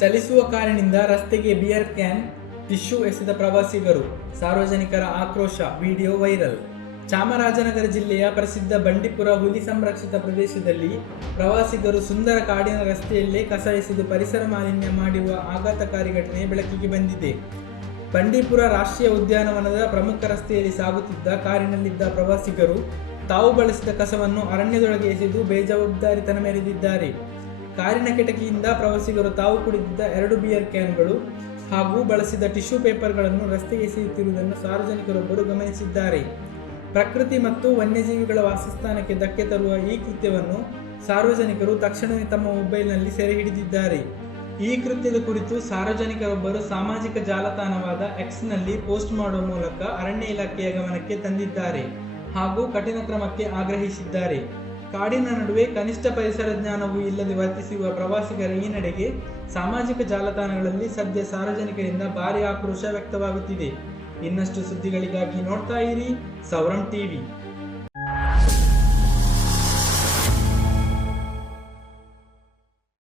ಚಲಿಸುವ ಕಾರಿನಿಂದ ರಸ್ತೆಗೆ ಬಿಯರ್ ಕ್ಯಾನ್, ಟಿಶ್ಯೂ ಎಸೆದ ಪ್ರವಾಸಿಗರು, ಸಾರ್ವಜನಿಕರ ಆಕ್ರೋಶ, ವಿಡಿಯೋ ವೈರಲ್. ಚಾಮರಾಜನಗರ ಜಿಲ್ಲೆಯ ಪ್ರಸಿದ್ಧ ಬಂಡೀಪುರ ಹುಲಿ ಸಂರಕ್ಷಿತ ಪ್ರದೇಶದಲ್ಲಿ ಪ್ರವಾಸಿಗರು ಸುಂದರ ಕಾಡಿನ ರಸ್ತೆಯಲ್ಲೇ ಕಸ ಎಸೆದು ಪರಿಸರ ಮಾಲಿನ್ಯ ಮಾಡಿರುವ ಆಘಾತಕಾರಿ ಘಟನೆ ಬೆಳಕಿಗೆ ಬಂದಿದೆ. ಬಂಡೀಪುರ ರಾಷ್ಟ್ರೀಯ ಉದ್ಯಾನವನದ ಪ್ರಮುಖ ರಸ್ತೆಯಲ್ಲಿ ಸಾಗುತ್ತಿದ್ದ ಕಾರಿನಲ್ಲಿದ್ದ ಪ್ರವಾಸಿಗರು ತಾವು ಬಳಸಿದ ಕಸವನ್ನು ಅರಣ್ಯದೊಳಗೆ ಎಸೆದು ಬೇಜವಾಬ್ದಾರಿತನ ಮೆರೆದಿದ್ದಾರೆ. ಕಾರಿನ ಕಿಟಕಿಯಿಂದ ಪ್ರವಾಸಿಗರು ತಾವು ಕುಡಿದಿದ್ದ 2 ಬಿಯರ್ ಕ್ಯಾನ್ಗಳು ಹಾಗೂ ಬಳಸಿದ ಟಿಶ್ಯೂ ಪೇಪರ್ಗಳನ್ನು ರಸ್ತೆಗೆ ಎಸೆಯುತ್ತಿರುವುದನ್ನು ಸಾರ್ವಜನಿಕರೊಬ್ಬರು ಗಮನಿಸಿದ್ದಾರೆ. ಪ್ರಕೃತಿ ಮತ್ತು ವನ್ಯಜೀವಿಗಳ ವಾಸಸ್ಥಾನಕ್ಕೆ ಧಕ್ಕೆ ತರುವ ಈ ಕೃತ್ಯವನ್ನು ಸಾರ್ವಜನಿಕರು ತಕ್ಷಣವೇ ತಮ್ಮ ಮೊಬೈಲ್ನಲ್ಲಿ ಸೆರೆ ಹಿಡಿದಿದ್ದಾರೆ. ಈ ಕೃತ್ಯದ ಕುರಿತು ಸಾರ್ವಜನಿಕರೊಬ್ಬರು ಸಾಮಾಜಿಕ ಜಾಲತಾಣವಾದ ಎಕ್ಸ್ನಲ್ಲಿ ಪೋಸ್ಟ್ ಮಾಡುವ ಮೂಲಕ ಅರಣ್ಯ ಇಲಾಖೆಯ ಗಮನಕ್ಕೆ ತಂದಿದ್ದಾರೆ ಹಾಗೂ ಕಠಿಣ ಕ್ರಮಕ್ಕೆ ಆಗ್ರಹಿಸಿದ್ದಾರೆ. ಕಾಡಿನ ನಡುವೆ ಕನಿಷ್ಠ ಪರಿಸರ ಜ್ಞಾನವೂ ಇಲ್ಲದೆ ವರ್ತಿಸಿರುವ ಪ್ರವಾಸಿಗರ ಈ ನಡೆಗೆ ಸಾಮಾಜಿಕ ಜಾಲತಾಣಗಳಲ್ಲಿ ಸದ್ಯ ಸಾರ್ವಜನಿಕರಿಂದ ಭಾರೀ ಆಕ್ರೋಶ ವ್ಯಕ್ತವಾಗುತ್ತಿದೆ. ಇನ್ನಷ್ಟು ಸುದ್ದಿಗಳಿಗಾಗಿ ನೋಡ್ತಾ ಇರಿ ಸೌರಂ ಟಿವಿ.